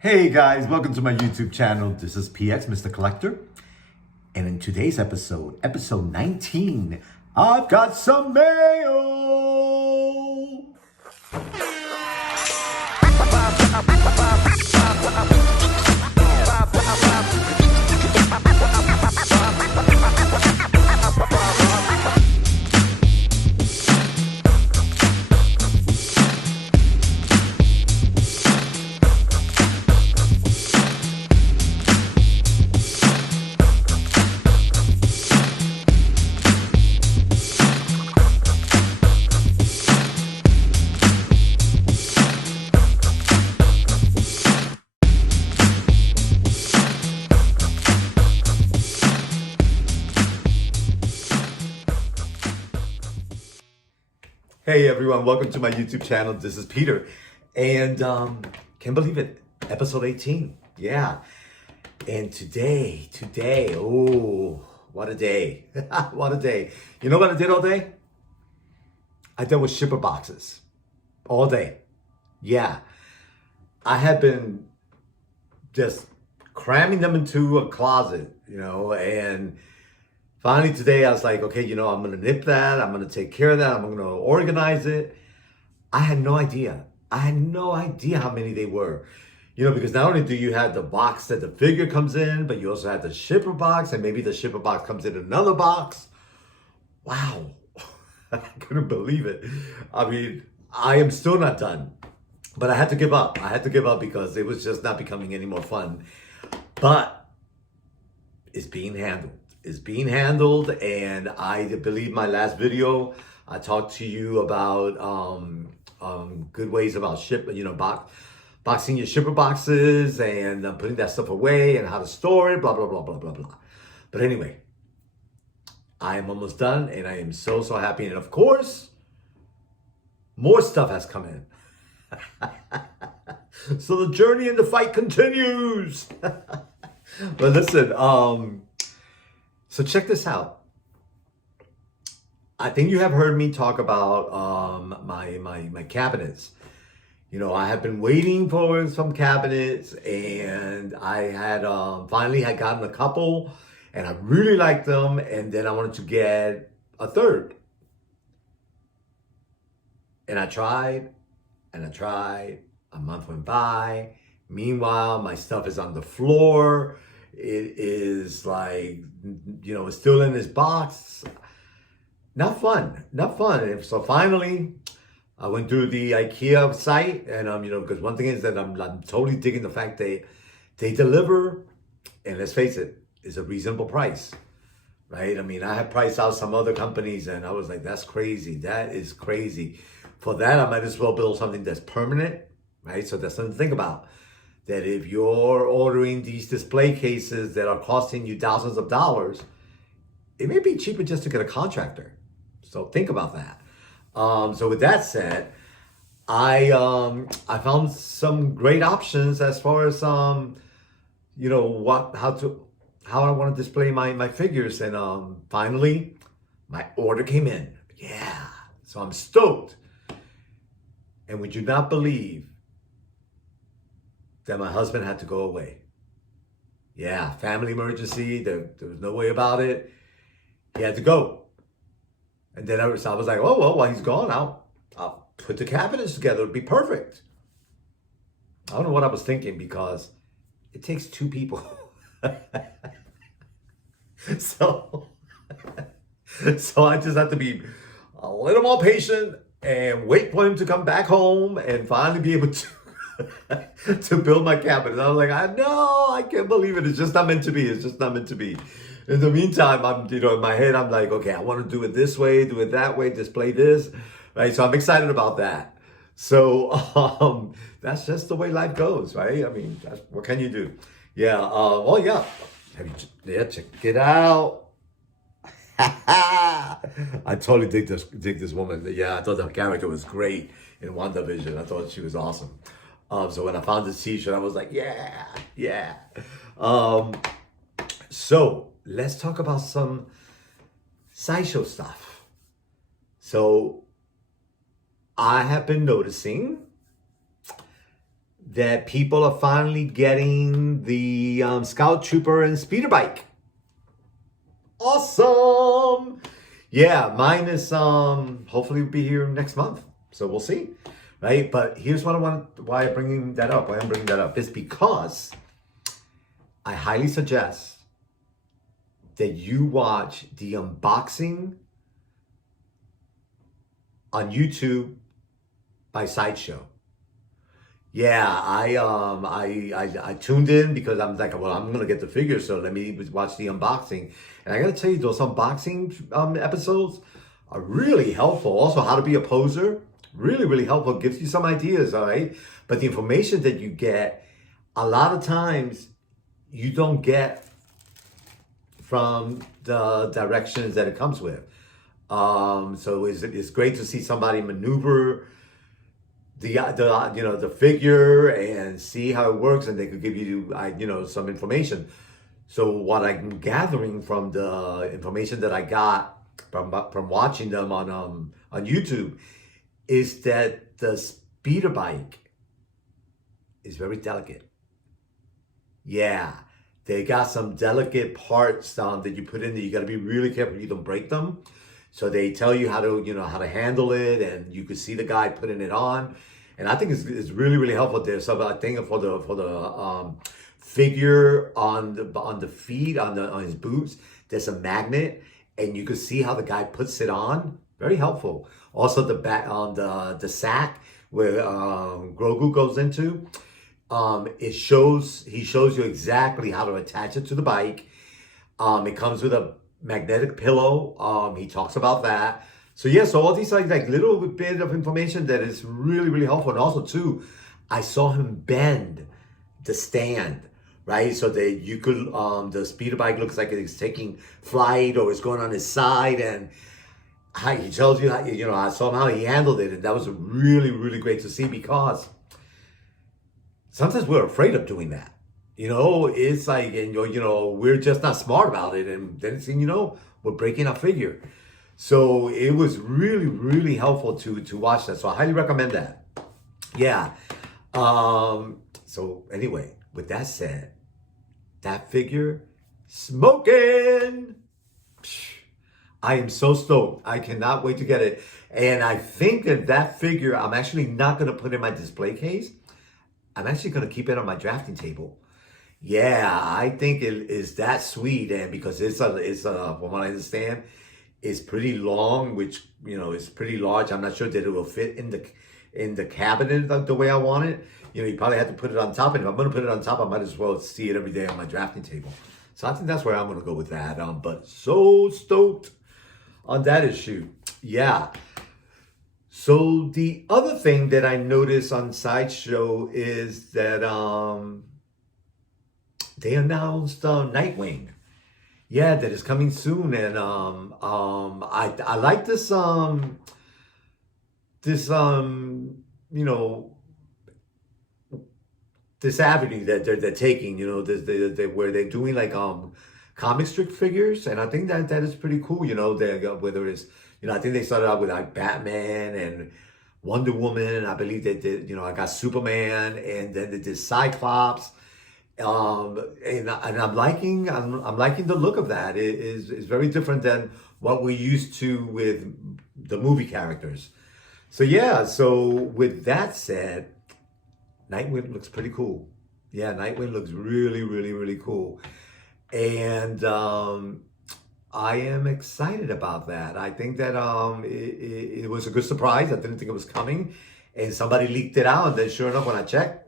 Hey guys, welcome to my YouTube channel. This is PX, Mr. Collector. And in today's episode, episode 19, I've got some mail. Hey everyone, welcome to my YouTube channel. This is Peter. And can't believe it, episode 18. Yeah. And today, oh, what a day. What a day. You know what I did all day? I dealt with shipper boxes all day. Yeah. I had been just cramming them into a closet, and finally today I was like, okay, I'm going to nip that. I'm going to take care of that. I'm going to organize it. I had no idea. how many they were. Because not only do you have the box that the figure comes in, but you also have the shipper box, and maybe the shipper box comes in another box. Wow. I couldn't believe it. I mean, I am still not done, but I had to give up. Because it was just not becoming any more fun. But it's being handled. And I believe my last video, I talked to you about good ways about boxing your shipper boxes and putting that stuff away and how to store it, blah, blah, blah, blah, blah, blah. But anyway, I am almost done and I am so happy. And of course, more stuff has come in. So the journey and the fight continues. But listen, so check this out. I think you have heard me talk about my cabinets. I have been waiting for some cabinets, and I had finally had gotten a couple, and I really liked them, and then I wanted to get a third. And I tried, a month went by. Meanwhile, my stuff is on the floor. It is like, it's still in this box. Not fun. And so finally, I went through the IKEA site, and because one thing is that I'm totally digging the fact that they deliver, and let's face it, it's a reasonable price, right? I mean, I have priced out some other companies, and I was like, that's crazy. That is crazy. For that, I might as well build something that's permanent, right? So that's something to think about. That if you're ordering these display cases that are costing you thousands of dollars, it may be cheaper just to get a contractor. So think about that. So with that said, I found some great options as far as how I want to display my figures, and finally my order came in. Yeah, so I'm stoked. And would you not believe that my husband had to go away? Yeah, family emergency. There was no way about it. He had to go. And then I was like, oh, well, while he's gone, I'll put the cabinets together. It'd be perfect. I don't know what I was thinking, because it takes two people. So I just have to be a little more patient and wait for him to come back home and finally be able to build my cabinet. I was like, I can't believe it. It's just not meant to be. In the meantime, I'm, in my head, I'm like, okay, I want to do it this way, do it that way, display this, right? So I'm excited about that. So that's just the way life goes, right? I mean, what can you do? Yeah. Check it out. I totally dig this woman. Yeah, I thought the character was great in WandaVision. I thought she was awesome. So when I found this t-shirt, I was like, yeah. So let's talk about some Sideshow stuff. So I have been noticing that people are finally getting the Scout Trooper and Speeder Bike. Awesome! Yeah, mine is hopefully will be here next month. So we'll see. Right? But here's what why I'm bringing that up. Why I'm bringing that up is because I highly suggest that you watch the unboxing on YouTube by Sideshow. Yeah, I tuned in because I'm like, well, I'm gonna get the figure, so let me watch the unboxing. And I gotta tell you, those unboxing episodes are really helpful. Also, how to be a poser, really, really helpful. Gives you some ideas, all right? But the information that you get, a lot of times, you don't get from the directions that it comes with. So it's great to see somebody maneuver the figure and see how it works, and they could give you some information. So what I'm gathering from the information that I got from watching them on YouTube is that the speeder bike is very delicate. Yeah, they got some delicate parts that you put in there. You got to be really careful you don't break them. So they tell you how to handle it, and you could see the guy putting it on, and I think it's really, really helpful there. So I think for the figure on the feet on his boots, there's a magnet, and you could see how the guy puts it on. Very helpful. Also the back on the sack where Grogu goes into, he shows you exactly how to attach it to the bike. It comes with a magnetic pillow. He talks about that. So yeah, so all these like little bit of information that is really, really helpful. And also too, I saw him bend the stand, right? So that you could, the speeder bike looks like it's taking flight or it's going on his side, and he tells you, I saw him how he handled it. And that was really, really great to see, because sometimes we're afraid of doing that. It's like, and we're just not smart about it. And then we're breaking our figure. So it was really, really helpful to watch that. So I highly recommend that. Yeah. So anyway, with that said, that figure, smoking. I am so stoked. I cannot wait to get it. And I think that figure, I'm actually not going to put in my display case. I'm actually going to keep it on my drafting table. Yeah, I think it is that sweet, and because it's from what I understand, it's pretty long, which is pretty large. I'm not sure that it will fit in the cabinet the way I want it. You probably have to put it on top, and if I'm going to put it on top, I might as well see it every day on my drafting table. So I think that's where I'm going to go with that. But so stoked on that issue. Yeah. So the other thing that I noticed on Sideshow is that they announced Nightwing. Yeah, that is coming soon, and I like this this this avenue that they're taking. Where they're doing like comic strip figures, and I think that is pretty cool. Whether it's I think they started out with like Batman and Wonder Woman. I believe they did. I got Superman, and then they did Cyclops. And I'm liking the look of that. It is very different than what we're used to with the movie characters. So yeah, so with that said, Nightwing looks pretty cool. Yeah, Nightwing looks really, really, really cool. And I am excited about that. I think that it was a good surprise. I didn't think it was coming. And somebody leaked it out, and then sure enough, when I checked,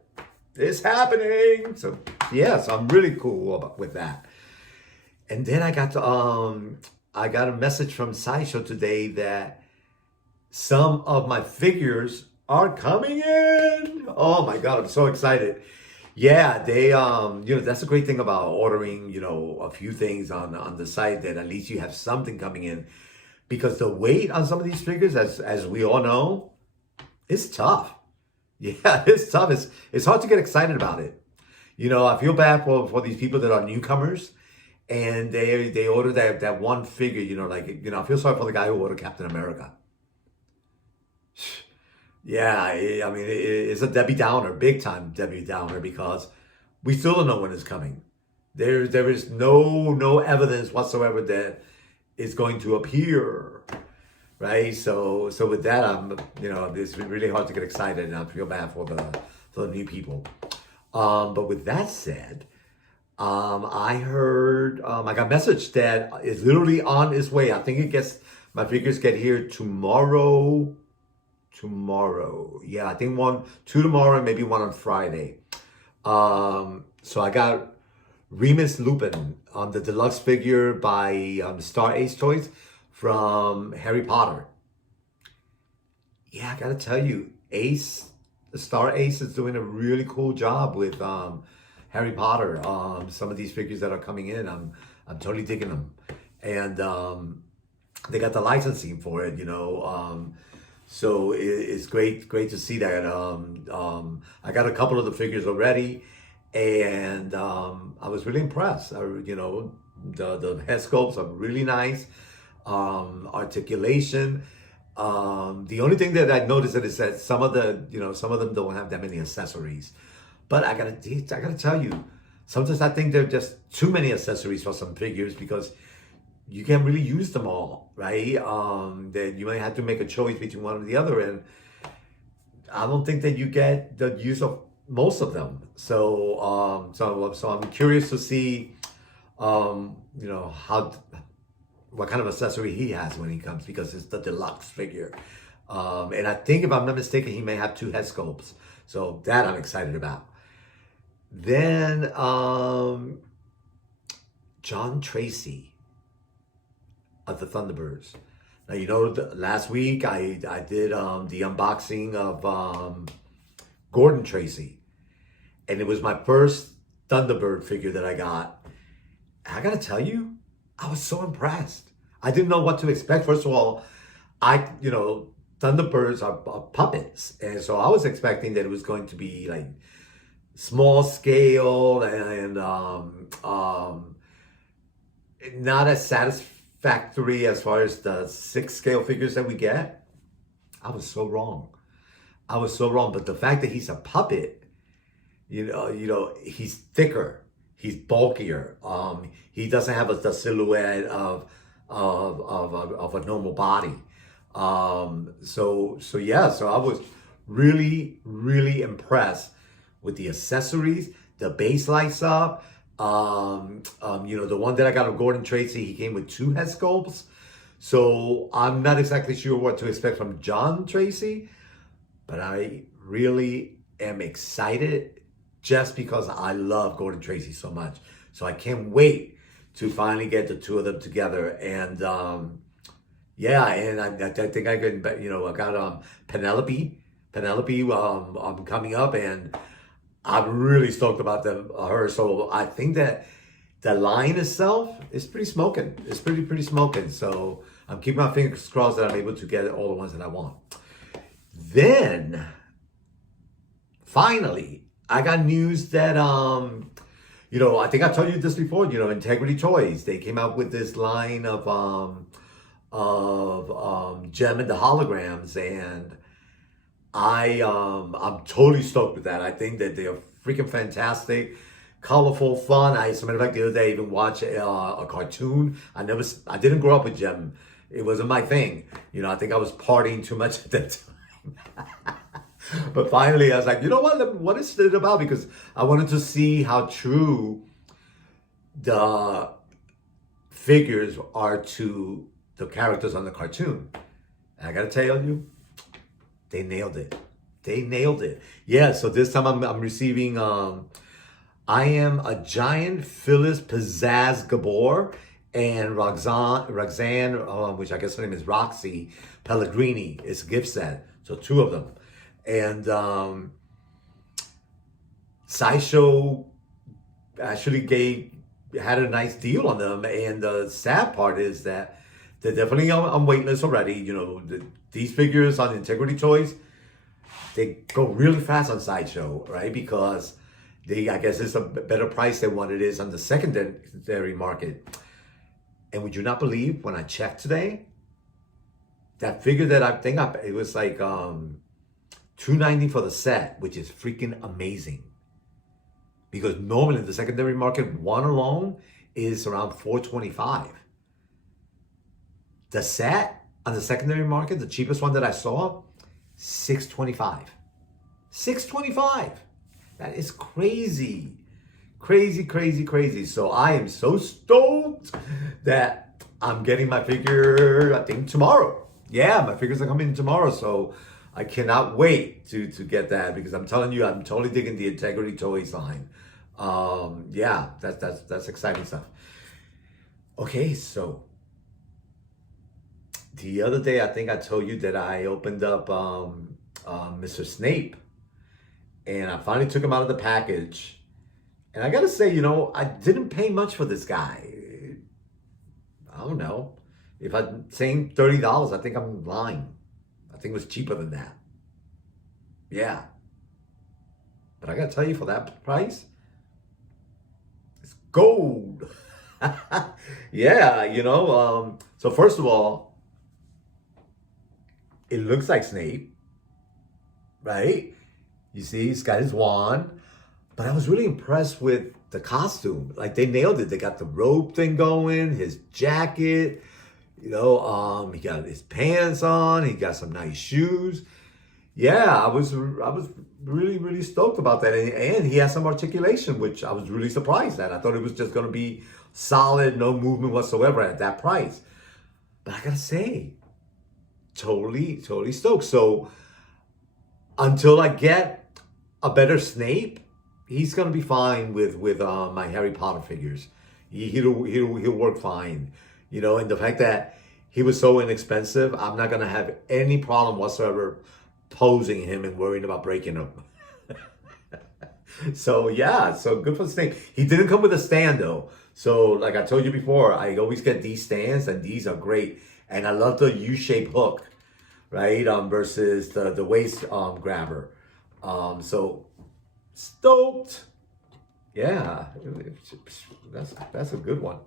it's happening. So yeah, so I'm really cool with that. And then I got a message from Sideshow today that some of my figures are coming in. Oh my God, I'm so excited. Yeah, they that's the great thing about ordering, a few things on the site, that at least you have something coming in, because the weight on some of these figures, as we all know, is tough. Yeah, it's tough. It's hard to get excited about it. I feel bad for these people that are newcomers, and they order that one figure. I feel sorry for the guy who ordered Captain America. Yeah, I mean, it's a Debbie Downer, big time Debbie Downer, because we still don't know when it's coming. There is no evidence whatsoever that it's going to appear, right? So with that, it's really hard to get excited, and I feel bad for the new people. But with that said, I heard, I got a message that is literally on its way. I think my figures get here tomorrow. Tomorrow. Yeah, I think two tomorrow, and maybe one on Friday. So I got Remus Lupin on the deluxe figure by Star Ace Toys from Harry Potter. Yeah, I gotta tell you, the Star Ace is doing a really cool job with Harry Potter. Some of these figures that are coming in, I'm totally digging them, and they got the licensing for it, so it's great to see that. I got a couple of the figures already, and I was really impressed. The head sculpts are really nice. Articulation. The only thing that I noticed is that some of them don't have that many accessories. But I gotta tell you, sometimes I think there are just too many accessories for some figures, because you can't really use them all, right? That you might have to make a choice between one or the other, and I don't think that you get the use of most of them. So I'm curious to see, how what kind of accessory he has when he comes, because it's the deluxe figure. And I think, if I'm not mistaken, he may have two head sculpts. So that I'm excited about. Then John Tracy of the Thunderbirds. Now, last week I did the unboxing of Gordon Tracy, and it was my first Thunderbird figure that I got. I gotta tell you, I was so impressed. I didn't know what to expect. First of all, Thunderbirds are puppets, and so I was expecting that it was going to be like small scale and not as satisfactory as far as the 6 scale figures that we get. I was so wrong. But the fact that he's a puppet, he's thicker, he's bulkier. He doesn't have the silhouette of a normal body. So I was really impressed with the accessories. The base lights up. The one that I got of Gordon Tracy, he came with 2 head sculpts. So I'm not exactly sure what to expect from John Tracy, but I really am excited, just because I love Gordon Tracy so much. So I can't wait to finally get the 2 of them together. And I think I can, I got Penelope coming up, and I'm really stoked about her. So I think that the line itself is pretty smoking. It's pretty smoking. So I'm keeping my fingers crossed that I'm able to get all the ones that I want. Then, finally, I got news that I think I told you this before. Integrity Toys, they came out with this line of Gem and the holograms, and I'm totally stoked with that. I think that they're freaking fantastic, colorful, fun. As a matter of fact, the other day I even watched a cartoon. I didn't grow up with Gem. It wasn't my thing. I think I was partying too much at that time. But finally, I was like, you know what is it about? Because I wanted to see how true the figures are to the characters on the cartoon. And I gotta tell you, they nailed it. Yeah, so this time I'm receiving I Am a Giant Phyllis Pizzazz Gabor and Roxanne, which I guess her name is Roxy Pellegrini. It's a gift set. So 2 of them. And Sideshow actually had a nice deal on them. And the sad part is that they're definitely on waitlist already. These figures on Integrity Toys, they go really fast on Sideshow, right? Because I guess it's a better price than what it is on the secondary market. And would you not believe, when I checked today, that figure that it was like $290 for the set, which is freaking amazing. Because normally in the secondary market, one alone is around $425. The set on the secondary market, the cheapest one that I saw, $625. $625. That is crazy. Crazy, crazy, crazy. So I am so stoked that I'm getting my figure, I think, tomorrow. Yeah, my figures are coming tomorrow. So I cannot wait to get that, because I'm telling you, I'm totally digging the Integrity Toys line. Yeah, that's exciting stuff. Okay, so the other day, I think I told you that I opened up Mr. Snape, and I finally took him out of the package. And I gotta say, you know, I didn't pay much for this guy. I don't know. If I'm saying $30, I think I'm lying. I think it was cheaper than that. Yeah. But I gotta tell you, for that price, it's gold. Yeah, you know, so first of all, it looks like Snape, right? You see, he's got his wand. But I was really impressed with the costume. Like, they nailed it. They got the robe thing going, his jacket, you know, he got his pants on, he got some nice shoes. Yeah, I was really, really stoked about that. And he has some articulation, which I was really surprised at. I thought it was just going to be solid, no movement whatsoever at that price. But I gotta say, totally stoked. So until I get a better Snape, he's gonna be fine with my Harry Potter figures. He'll work fine, you know. And the fact that he was so inexpensive, I'm not gonna have any problem whatsoever posing him and worrying about breaking him. So yeah, so good for Snape. He didn't come with a stand though. So like I told you before, I always get these stands, and these are great. And I love the U-shaped hook, right? Versus the waist grabber. So stoked. Yeah, that's a good one.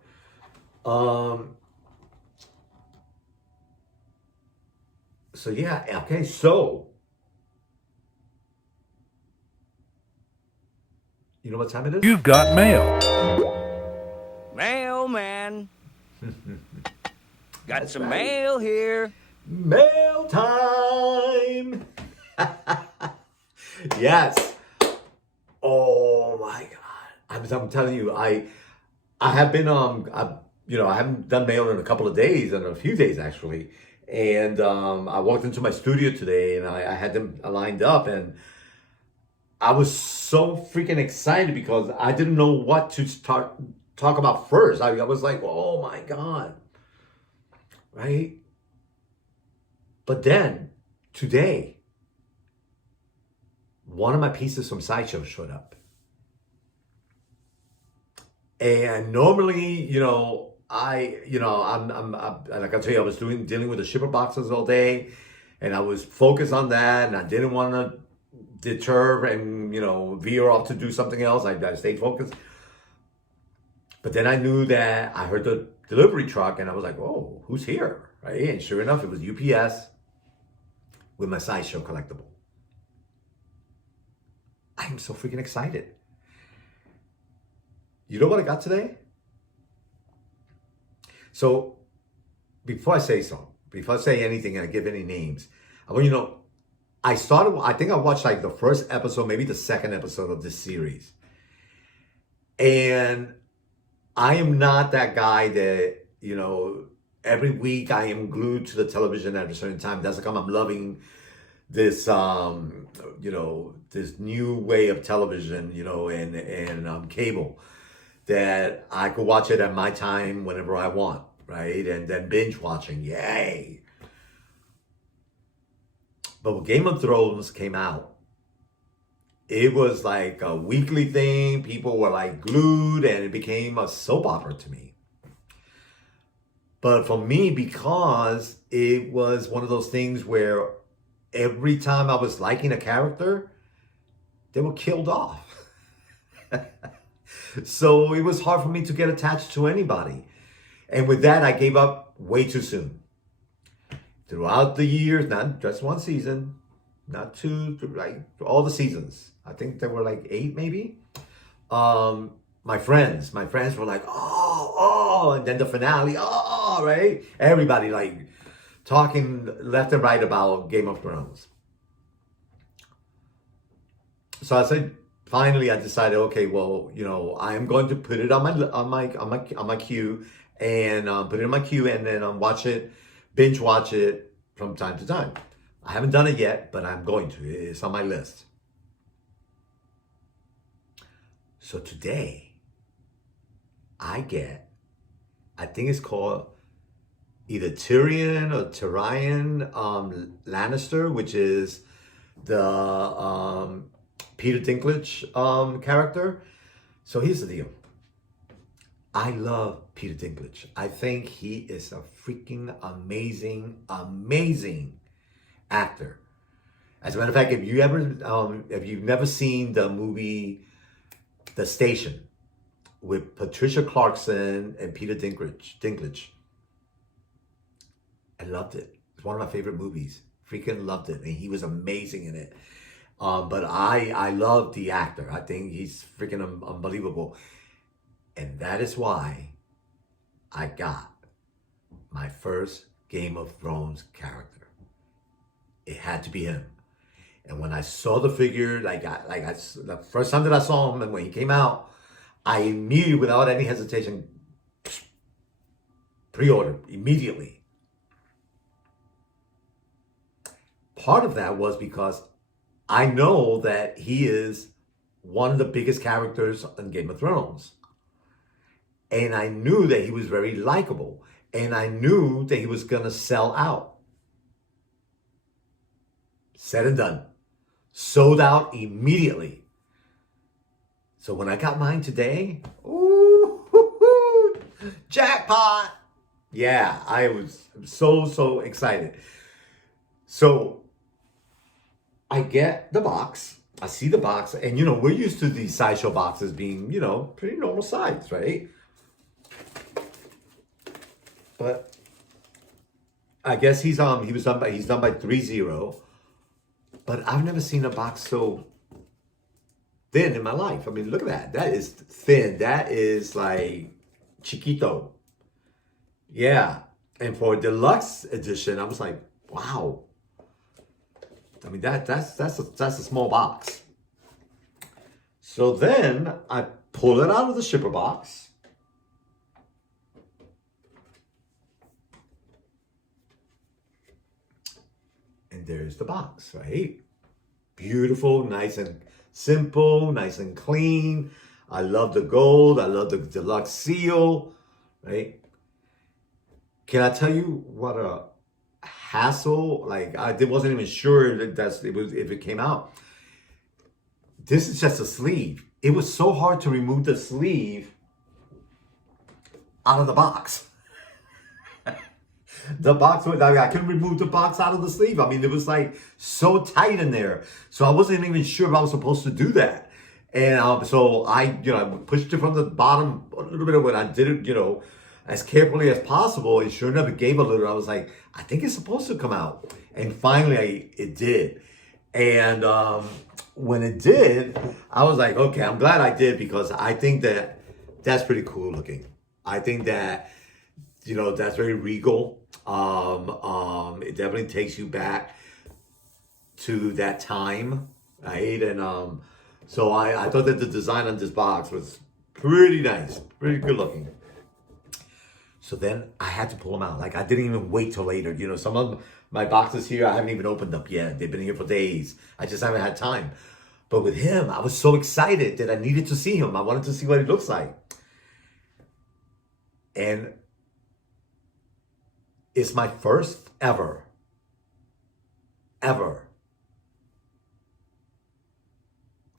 So yeah, okay, so you know what time it is? You've got mail. Mailman. Got some mail here. Mail time. Yes. Oh my God. I'm telling you, I have been I haven't done mail in a couple of days, in a few days actually. And I walked into my studio today, and I had them lined up, and I was so freaking excited because I didn't know what to talk about first. I was like, oh my God. Right? But then, today, one of my pieces from Sideshow showed up. And normally, I'm like I tell you, I was dealing with the shipper boxes all day, and I was focused on that, and I didn't want to deter and, veer off to do something else. I stayed focused. But then I knew that I heard the delivery truck, and I was like, whoa, who's here? Right? And sure enough, it was UPS with my Sideshow collectible. I am so freaking excited. You know what I got today? So, before I say anything and I give any names, I want you to know, I think I watched like the first episode, maybe the second episode of this series. And I am not that guy that, every week I am glued to the television at a certain time. That's like I'm loving this, this new way of television, and cable, that I could watch it at my time whenever I want, right? And then binge watching, yay. But when Game of Thrones came out, it was like a weekly thing. People were like glued, and it became a soap opera to me. But for me, because it was one of those things where every time I was liking a character, they were killed off. So it was hard for me to get attached to anybody. And with that, I gave up way too soon. Throughout the years, not just one season, not two, like all the seasons. I think there were like 8 maybe. My friends were like, and then the finale, right? Everybody like talking left and right about Game of Thrones. So I said, finally, I decided, okay, well, I'm going to put it on my queue, and put it in my queue, and then binge watch it from time to time. I haven't done it yet, but I'm going to. It's on my list. So today, I think it's called either Tyrion or Tyrion Lannister, which is the Peter Dinklage character. So here's the deal. I love Peter Dinklage. I think he is a freaking amazing actor. As a matter of fact, if you've never seen the movie The Station with Patricia Clarkson and Peter Dinklage, I loved it. It's one of my favorite movies. Freaking loved it, and he was amazing in it. But I love the actor. I think he's freaking unbelievable. And that is why I got my first Game of Thrones character. It had to be him. And when I saw the figure, the first time that I saw him and when he came out, I immediately, without any hesitation, pre-ordered immediately. Part of that was because I know that he is one of the biggest characters in Game of Thrones. And I knew that he was very likable. And I knew that he was going to sell out. Said and done. Sold out immediately. So when I got mine today, ooh, jackpot. Yeah, I was so excited. So I get the box. I see the box. And, we're used to these Sideshow boxes being, pretty normal size, right? But I guess he's done by 3-0. But I've never seen a box so thin in my life. I mean, look at that. That is thin. That is like chiquito. Yeah. And for a deluxe edition, I was like, wow. I mean, that's a small box. So then I pull it out of the shipper box. And there's the box, right? Beautiful, nice and simple, nice and clean. I love the gold. I love the deluxe seal, right? Can I tell you what a hassle? Like, I wasn't even sure if it came out. This is just a sleeve. It was so hard to remove the sleeve out of the box. The box, I couldn't remove the box out of the sleeve. I mean, it was like so tight in there. So I wasn't even sure if I was supposed to do that. And so I pushed it from the bottom a little bit when I did it, as carefully as possible. And sure enough, it gave a little. I was like, I think it's supposed to come out. And finally, it did. And when it did, I was like, okay, I'm glad I did, because I think that's pretty cool looking. I think that, that's very regal. It definitely takes you back to that time, right? And so I thought that the design on this box was pretty nice, pretty good looking. So then I had to pull them out. Like, I didn't even wait till later. Some of my boxes here I haven't even opened up yet. They've been here for days. I just haven't had time. But with him, I was so excited that I needed to see him. I wanted to see what he looks like. And it's my first ever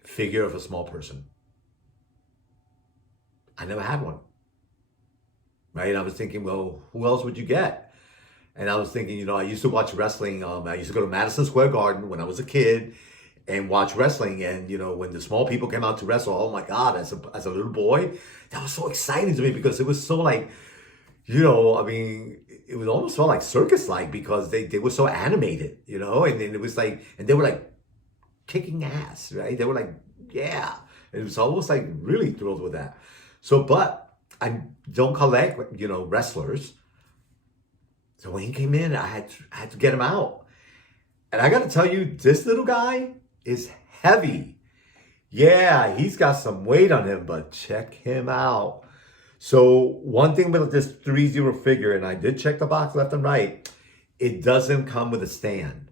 figure of a small person. I never had one. Right? I was thinking, well, who else would you get? And I was thinking, I used to watch wrestling. I used to go to Madison Square Garden when I was a kid and watch wrestling. And, when the small people came out to wrestle, oh my God, as a little boy, that was so exciting to me, because it was so like, I mean, it was almost felt like circus-like because they were so animated, and then it was like, and they were like kicking ass, right? They were like, yeah. It was almost like really thrilled with that. So, but I don't collect, wrestlers. So when he came in, I had to get him out. And I got to tell you, this little guy is heavy. Yeah, he's got some weight on him, but check him out. So one thing with this 3-0 figure, and I did check the box left and right, it doesn't come with a stand.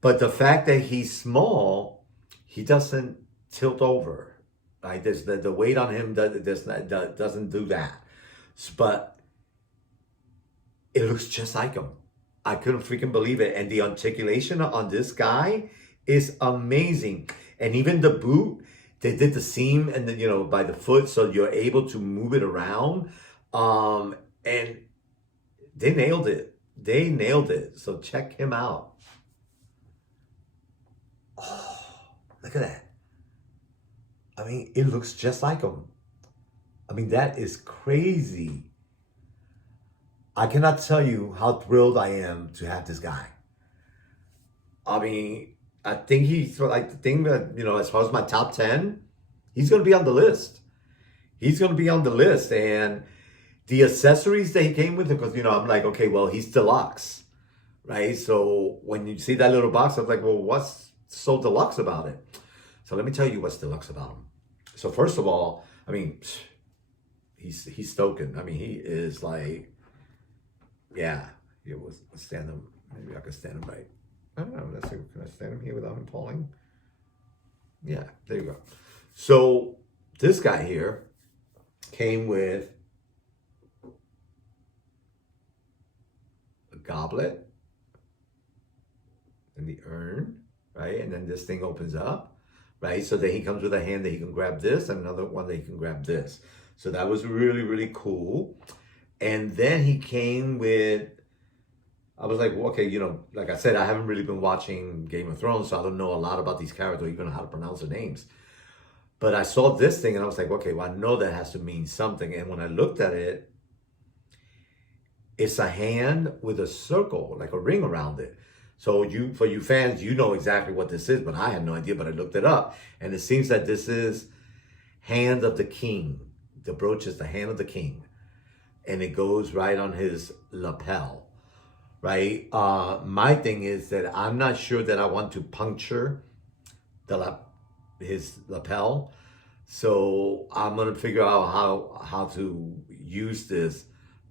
But the fact that he's small, he doesn't tilt over. Right? The weight on him doesn't do that. But it looks just like him. I couldn't freaking believe it. And the articulation on this guy is amazing. And even the boot, they did the seam and then, by the foot, so you're able to move it around. And they nailed it. They nailed it. So check him out. Oh, look at that. I mean, it looks just like him. I mean, that is crazy. I cannot tell you how thrilled I am to have this guy. I mean, I think he's like the thing that, as far as my top 10, he's going to be on the list. He's going to be on the list. And the accessories that he came with, because, I'm like, okay, well, he's deluxe, right? So when you see that little box, I'm like, well, what's so deluxe about it? So let me tell you what's deluxe about him. So first of all, I mean, he's stoking. I mean, he is like, yeah, let's stand him. Maybe I can stand him right. I don't know. Let's see. Can I stand him here without him falling? Yeah, there you go. So this guy here came with a goblet and the urn, right? And then this thing opens up, right? So then he comes with a hand that he can grab this and another one that he can grab this. So that was really, really cool. And then he came with, I was like, well, okay, like I said, I haven't really been watching Game of Thrones, so I don't know a lot about these characters, or even how to pronounce their names. But I saw this thing and I was like, okay, well, I know that has to mean something. And when I looked at it, it's a hand with a circle, like a ring around it. So for you fans, you know exactly what this is, but I had no idea, but I looked it up. And it seems that this is Hand of the King. The brooch is the Hand of the King. And it goes right on his lapel, right? My thing is that I'm not sure that I want to puncture his lapel. So I'm going to figure out how to use this.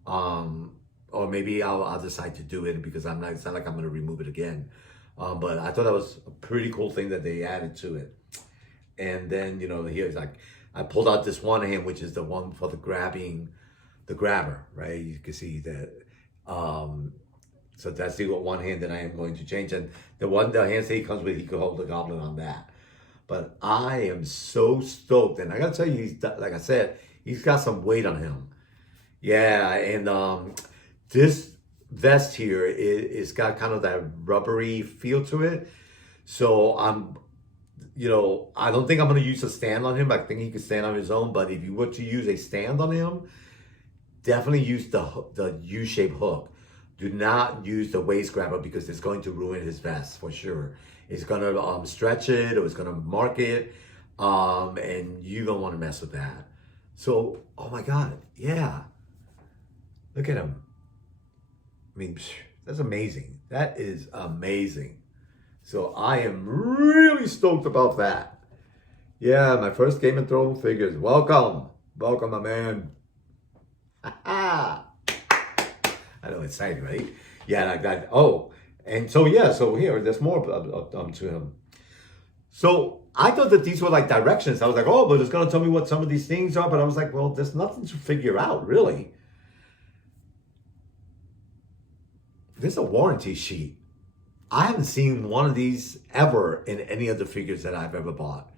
Or maybe I'll decide to do it because it's not like I'm going to remove it again. But I thought that was a pretty cool thing that they added to it. And then, here's like, I pulled out this one hand, which is the one for the grabber, right? You can see that. So that's the one hand that I am going to change. And the hands that he comes with, he could hold the goblet on that. But I am so stoked. And I got to tell you, like I said, he's got some weight on him. Yeah, and this vest here is got kind of that rubbery feel to it. So I don't think I'm going to use a stand on him. I think he could stand on his own. But if you were to use a stand on him, definitely use the U-shaped hook. Do not use the waist grabber because it's going to ruin his vest for sure. It's going to stretch it or it's going to mark it. And you don't want to mess with that. So, oh my God, yeah. Look at him. I mean, that's amazing. That is amazing. So I am really stoked about that. Yeah, my first Game of Thrones figures. Welcome. Welcome, my man. I know, it's exciting, right? Yeah, like that. Oh, and so yeah, so here, there's more to him. So I thought that these were like directions. I was like, oh, but it's going to tell me what some of these things are. But I was like, well, there's nothing to figure out, really. There's a warranty sheet. I haven't seen one of these ever in any of the figures that I've ever bought.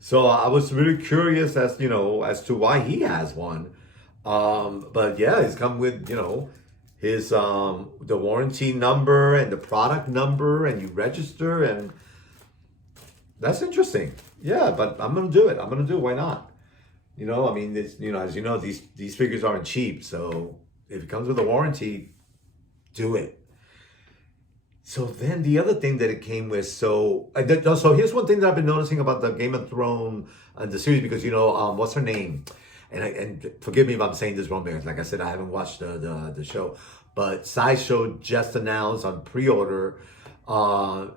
So I was really curious as to why he has one. But yeah, it's come with, his the warranty number and the product number, and you register, and that's interesting. Yeah, but I'm gonna do it. Why not? You know, I mean, this, you know, as you know, these figures aren't cheap. So if it comes with a warranty, do it. So then the other thing that it came with, so here's one thing that I've been noticing about the Game of Thrones the series, because you know, what's her name? And forgive me if I'm saying this wrong, because like I said, I haven't watched the show, but Sideshow just announced on pre-order, Daenerys,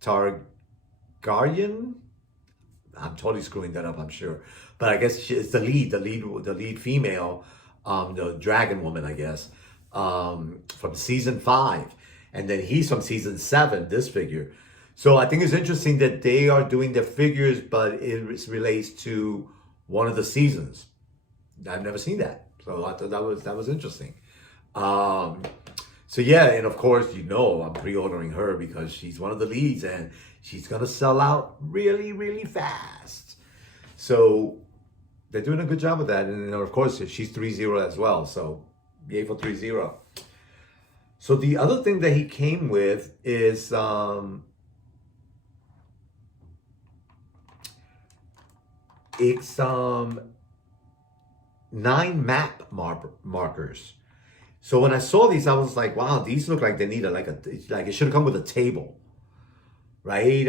Targaryen. I'm totally screwing that up, I'm sure, but I guess it's the lead female, the dragon woman, I guess, from season 5, and then he's from season 7. This figure, so I think it's interesting that they are doing their figures, but it relates to one of the seasons. I've never seen that, so I thought that was interesting. Um, so yeah, and of course, you know, I'm pre-ordering her because she's one of the leads, and she's gonna sell out really, really fast. So they're doing a good job with that, and of course, she's 3-0 as well. So yay for 3-0. So the other thing that he came with is it's 9 map markers. So when I saw these, I was like, wow, these look like they need like it should have come with a table, right?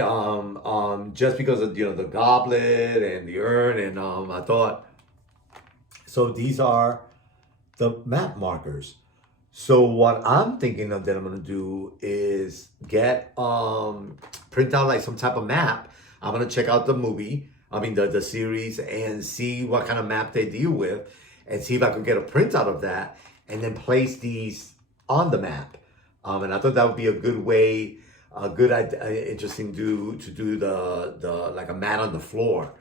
Just because of, you know, the goblet and the urn, and I thought, so these are the map markers. So what I'm thinking of that I'm gonna do is get print out like some type of map. I'm gonna check out the movie, I mean the series, and see what kind of map they deal with, and see if I can get a printout of that, and then place these on the map. And I thought that would be a good way, a good interesting to do the like a mat on the floor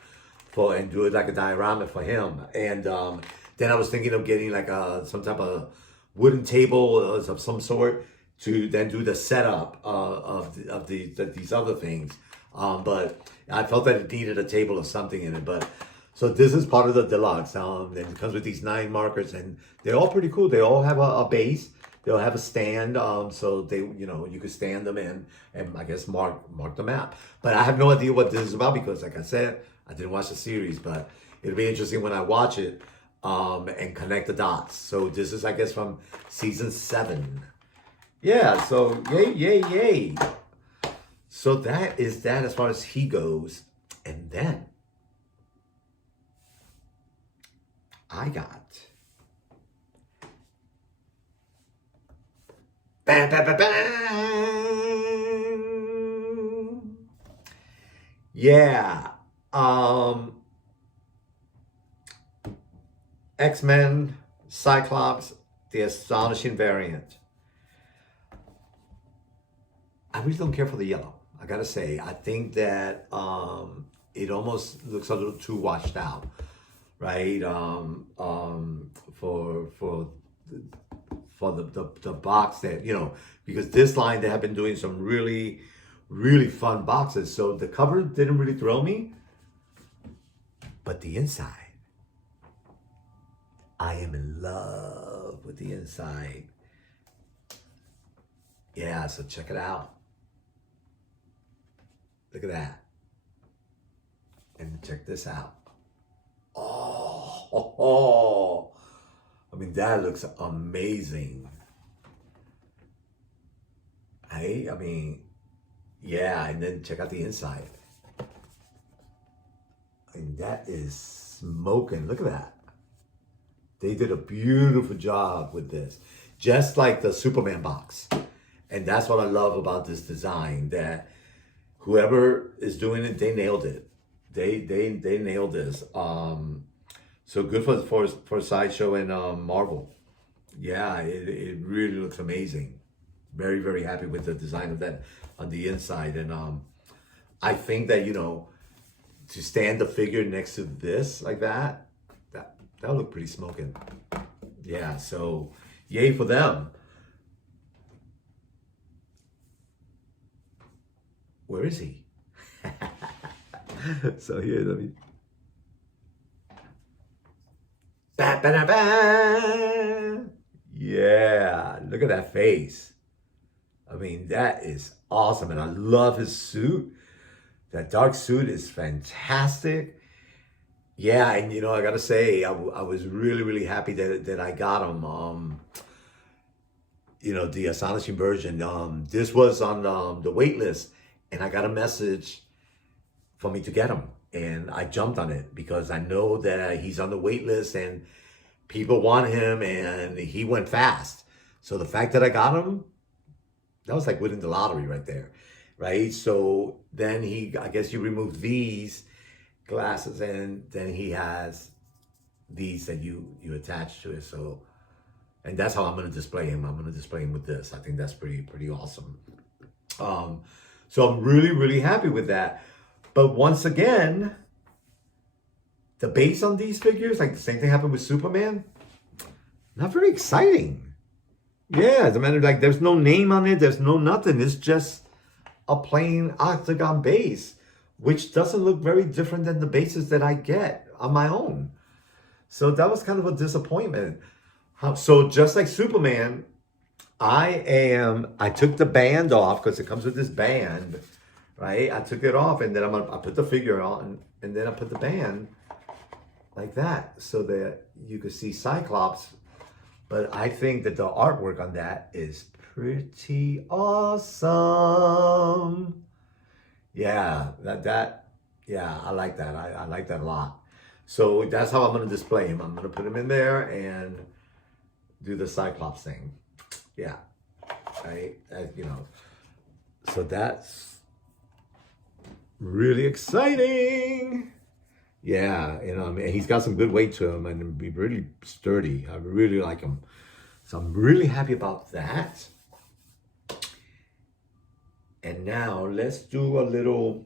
for, and do it like a diorama for him. And then I was thinking of getting like some type of wooden table of some sort to then do the setup of these other things. But I felt that it needed a table or something in it. But so this is part of the deluxe. And it comes with these 9 markers, and they're all pretty cool. They all have a base. They'll have a stand, so they, you know, you could stand them in and I guess mark the map. But I have no idea what this is about because, like I said, I didn't watch the series. But it'll be interesting when I watch it, and connect the dots. So this is, I guess, from season 7. Yeah. So yay, yay, yay. So that is that as far as he goes, and then I got. Bam, bam, bam, bam. Yeah. X-Men, Cyclops, the astonishing variant. I really don't care for the yellow. I gotta say, I think that it almost looks a little too washed out, right? For the box that, you know, because this line they have been doing some really, really fun boxes. So the cover didn't really throw me, but the inside, I am in love with the inside. Yeah, so check it out. Look at that. And check this out. Oh. I mean, that looks amazing. Hey, I mean, yeah, and then check out the inside. I mean, that is smoking. Look at that. They did a beautiful job with this. Just like the Superman box. And that's what I love about this design, that whoever is doing it, they nailed it. They nailed this. So good for Sideshow and Marvel. Yeah, it really looks amazing. Very, very happy with the design of that on the inside. And I think that, you know, to stand the figure next to this like that would look pretty smoking. Yeah, so yay for them. Where is he? So here, let me. Ba, ba, da, ba. Yeah, look at that face. I mean, that is awesome. And I love his suit. That dark suit is fantastic. Yeah, and I gotta say, I was really, really happy that I got him. The astonishing version. This was on the wait list, and I got a message for me to get him, and I jumped on it because I know that he's on the wait list and people want him, and he went fast. So the fact that I got him, that was like winning the lottery right there, right? So then I guess you remove these glasses, and then he has these that you attach to it. So, and that's how I'm going to display him. I'm going to display him with this. I think that's pretty awesome. So I'm really, really happy with that. But once again, the base on these figures, like the same thing happened with Superman, not very exciting. Yeah, as a matter of like, there's no name on it. There's no nothing. It's just a plain octagon base, which doesn't look very different than the bases that I get on my own. So that was kind of a disappointment. So just like Superman, I took the band off because it comes with this band, right? I took it off, and then I put the figure on, and then I put the band like that so that you could see Cyclops. But I think that the artwork on that is pretty awesome. Yeah, yeah, I like that. I like that a lot. So that's how I'm going to display him. I'm going to put him in there and do the Cyclops thing. Yeah, right. So that's really exciting. Yeah, I mean, he's got some good weight to him and be really sturdy. I really like him. So I'm really happy about that. And now let's do a little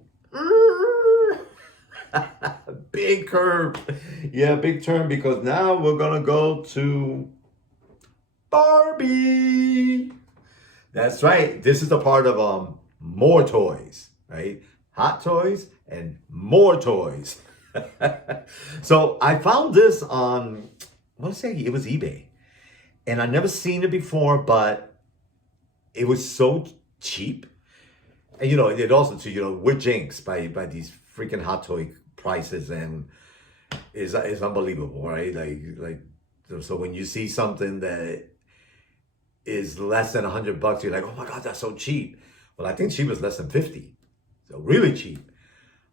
big curve. Yeah, big turn, because now we're gonna go to Barbie. That's right. This is the part of more toys, right? Hot toys and more toys. So I found this on, I want to say it was eBay, and I never seen it before, but it was so cheap. And it also too, we're jinxed by these freaking hot toy prices, and is unbelievable, right? Like so when you see something that is less than $100, you're like, oh my God, that's so cheap. Well, I think she was less than 50, so really cheap.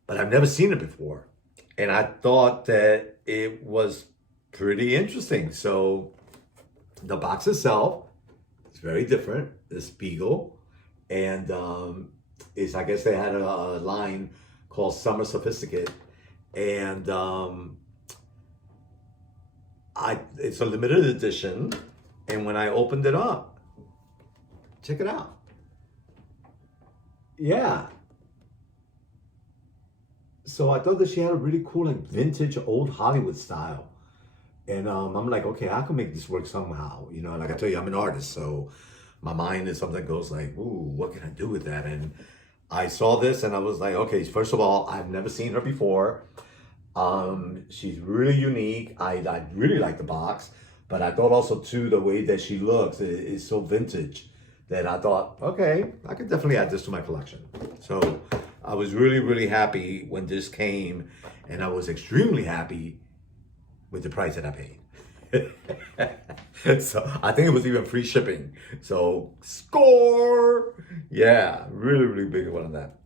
But I've never seen it before, and I thought that it was pretty interesting. So the box itself is very different. The Spiegel, and I guess they had a line called Summer Sophisticate, and it's a limited edition. And when I opened it up, check it out. Yeah. So I thought that she had a really cool, like, vintage old Hollywood style. And I'm like, okay, I can make this work somehow. Like I tell you, I'm an artist, so my mind is something that goes like, ooh, what can I do with that? And I saw this and I was like, okay, first of all, I've never seen her before. She's really unique. I really like the box, but I thought also too, the way that she looks is so vintage that I thought, okay, I could definitely add this to my collection. So I was really, really happy when this came, and I was extremely happy with the price that I paid. So I think it was even free shipping. So score! Yeah, really, really big one on that.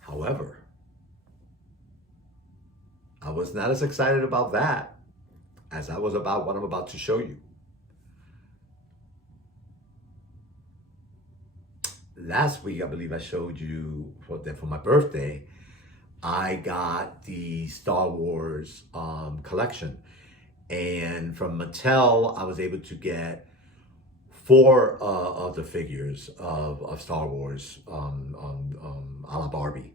However, I was not as excited about that as I was about what I'm about to show you. Last week, I believe I showed you for my birthday, I got the Star Wars collection. And from Mattel, I was able to get 4 of the figures of Star Wars a la Barbie.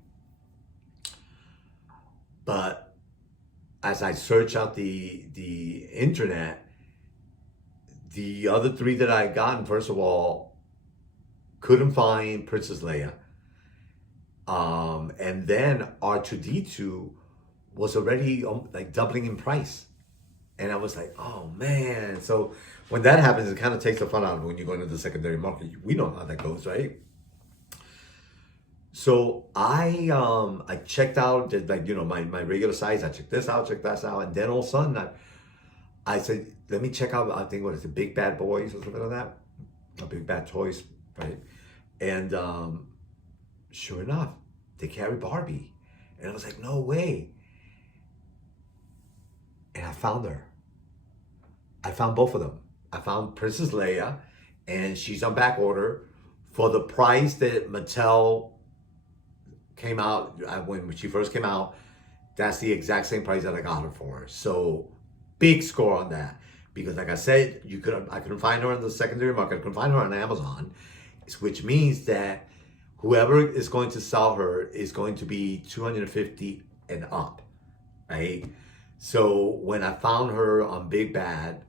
But as I search out the internet, the other 3 that I had gotten, first of all, couldn't find Princess Leia. And then R2-D2 was already like doubling in price. And I was like, oh man. So when that happens, it kind of takes the fun out of when you go into the secondary market. We know how that goes, right? So I checked out like my regular size. I checked this out, checked that out, and then all of a sudden I said, let me check out. I think what is it, Big Bad Boys or something like that, or Big Bad Toys, right? And sure enough, they carry Barbie, and I was like, no way. And I found her. I found both of them. I found Princess Leia, and she's on back order for the price that Mattel came out when she first came out. That's the exact same price that I got her for. So big score on that, because like I said, I couldn't find her in the secondary market. I couldn't find her on Amazon, which means that whoever is going to sell her is going to be 250 and up, right? So when I found her on Big Bad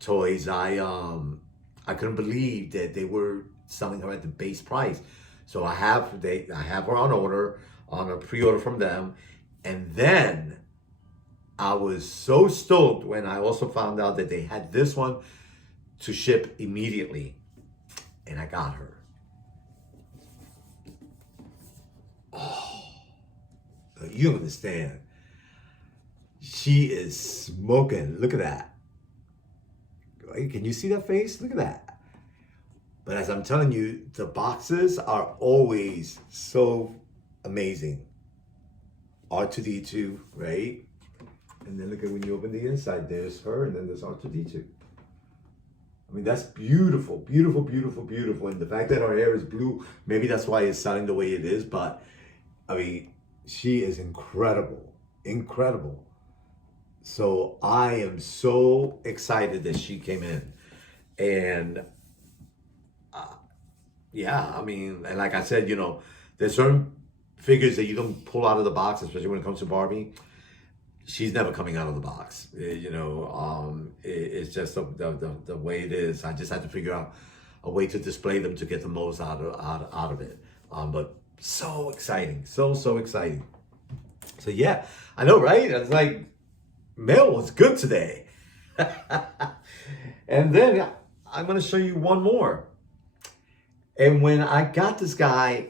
Toys, I couldn't believe that they were selling her at the base price. So I have her on order, on a pre-order from them, and then I was so stoked when I also found out that they had this one to ship immediately, and I got her. Oh, you don't understand. She is smoking. Look at that. Can you see that face? Look at that. But as I'm telling you, the boxes are always so amazing. R2D2, right? And then look at when you open the inside, there's her, and then there's R2D2. I mean, that's beautiful, beautiful, beautiful, beautiful. And the fact that her hair is blue, maybe that's why it's sounding the way it is. But I mean, she is incredible, incredible. So I am so excited that she came in. And yeah, I mean, and like I said, there's certain figures that you don't pull out of the box, especially when it comes to Barbie. She's never coming out of the box. It's just the way it is. I just had to figure out a way to display them to get the most out of it. But so exciting, so exciting. So yeah, I know, right? It's like mail was good today. And then I'm going to show you one more. And when I got this guy,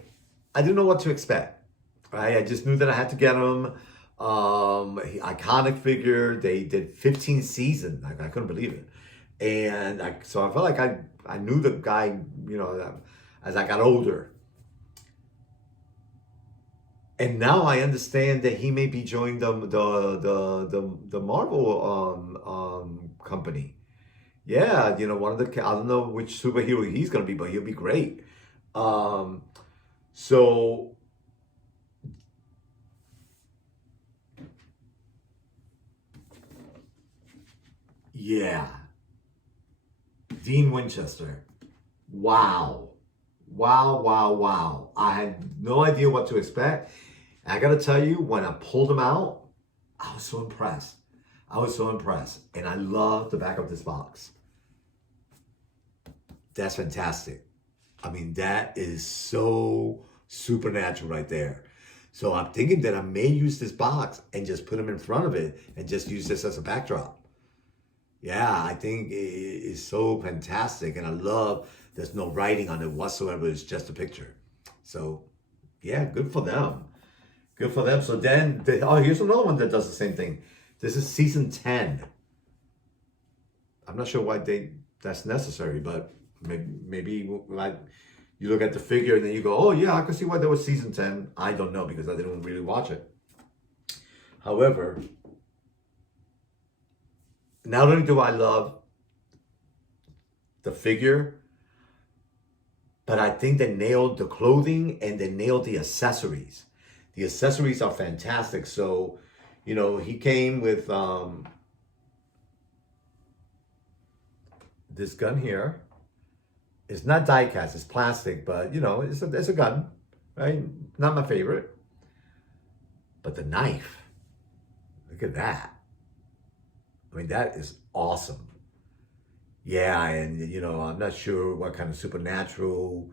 I didn't know what to expect. Right? I just knew that I had to get him. Iconic figure. They did 15 seasons. I couldn't believe it. And so I felt like I knew the guy, as I got older. And now I understand that he may be joining the Marvel company. Yeah, one of the, I don't know which superhero he's gonna be, but he'll be great. So yeah, Dean Winchester. Wow. Wow, wow, wow. I had no idea what to expect. I gotta tell you, when I pulled him out, I was so impressed. I was so impressed. And I love the back of this box. That's fantastic. I mean, that is so supernatural right there. So I'm thinking that I may use this box and just put him in front of it and just use this as a backdrop. Yeah, I think it is so fantastic. And I love there's no writing on it whatsoever. It's just a picture. So yeah, good for them. Good for them. So then, here's another one that does the same thing. This is season 10. I'm not sure why that's necessary, but maybe like you look at the figure and then you go, oh yeah, I can see why there was season 10. I don't know because I didn't really watch it. However, not only do I love the figure, but I think they nailed the clothing and they nailed the accessories. The accessories are fantastic. So, he came with this gun here. It's not die cast, it's plastic, but it's a gun, right? Not my favorite. But the knife, look at that. I mean, that is awesome. Yeah, and I'm not sure what kind of supernatural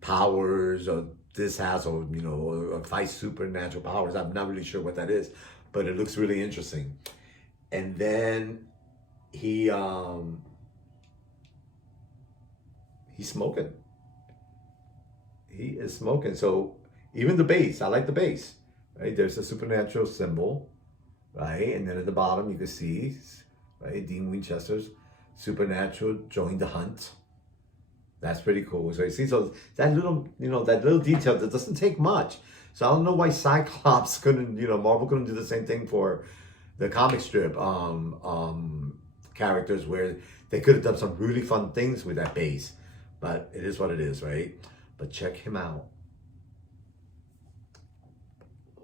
powers or this has, or fight supernatural powers. I'm not really sure what that is, but it looks really interesting. And then he's smoking. he is smoking. So even the base, I like the base, right? There's a supernatural symbol, right? And then at the bottom, you can see, right? Dean Winchester's supernatural joined the hunt. That's pretty cool. So you see, so that little, that little detail that doesn't take much. So I don't know why Cyclops couldn't, Marvel couldn't do the same thing for the comic strip characters where they could have done some really fun things with that base. But it is what it is, right? But check him out.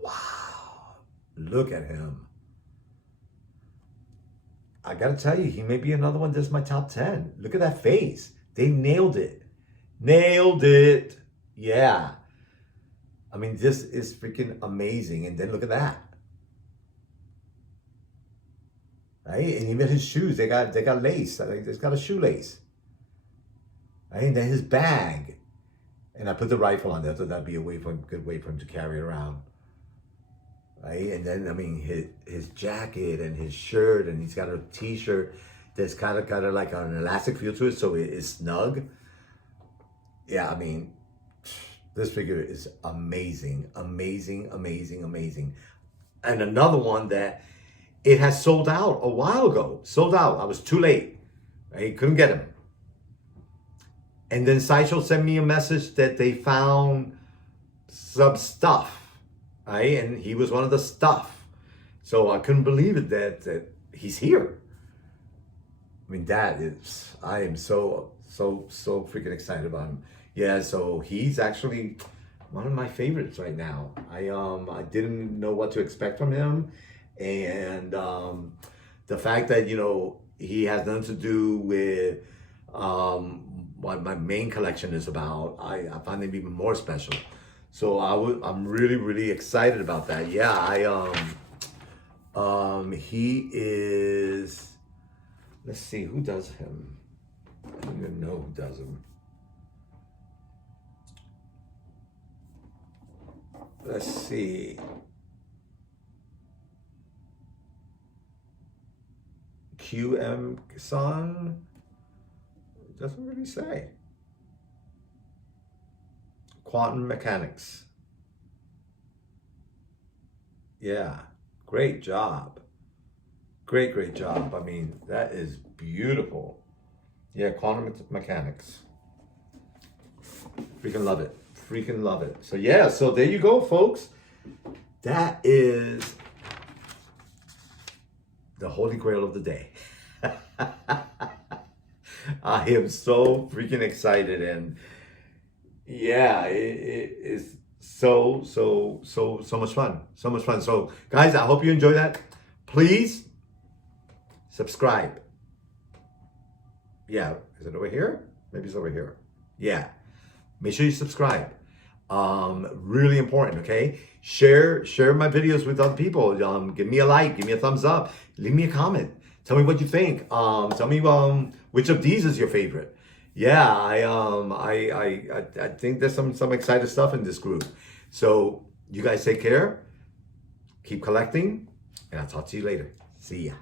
Wow. Look at him. I gotta tell you, he may be another one that's my top 10. Look at that face. They nailed it. Nailed it. Yeah. I mean, this is freaking amazing. And then look at that. Right? And even his shoes, they got lace. It's got a shoelace. Right? And then his bag. And I put the rifle on there, so that'd be a good way for him to carry it around. Right? And then, I mean, his jacket and his shirt, and he's got a t-shirt that's kind of like an elastic feel to it, so it is snug. Yeah, I mean, this figure is amazing, amazing, amazing, amazing. And another one that it has sold out a while ago. Sold out. I was too late. Right? Couldn't get him. And then Sideshow sent me a message that they found some stuff. Right? And he was one of the stuff. So I couldn't believe it that he's here. I mean, I am so freaking excited about him. Yeah, so he's actually one of my favorites right now. I didn't know what to expect from him. And the fact that, he has nothing to do with what my main collection is about, I find him even more special. So I'm really, really excited about that. Yeah, he is, let's see, who does him? I don't even know who does him. Let's see. QM San? It doesn't really say. Quantum Mechanics. Yeah, great job. Great job. I mean, that is beautiful. Yeah, Quantum Mechanics. Freaking love it. Freaking love it. So yeah, so there you go, folks. That is the holy grail of the day. I am so freaking excited, and yeah, it is so much fun. So much fun. So guys, I hope you enjoy that. Please subscribe. Yeah, is it over here? Maybe it's over here. Yeah. Make sure you subscribe. Really important, okay? Share my videos with other people. Give me a like, give me a thumbs up, leave me a comment. Tell me what you think. Tell me which of these is your favorite. Yeah, I think there's some exciting stuff in this group. So you guys take care, keep collecting, and I'll talk to you later. See ya.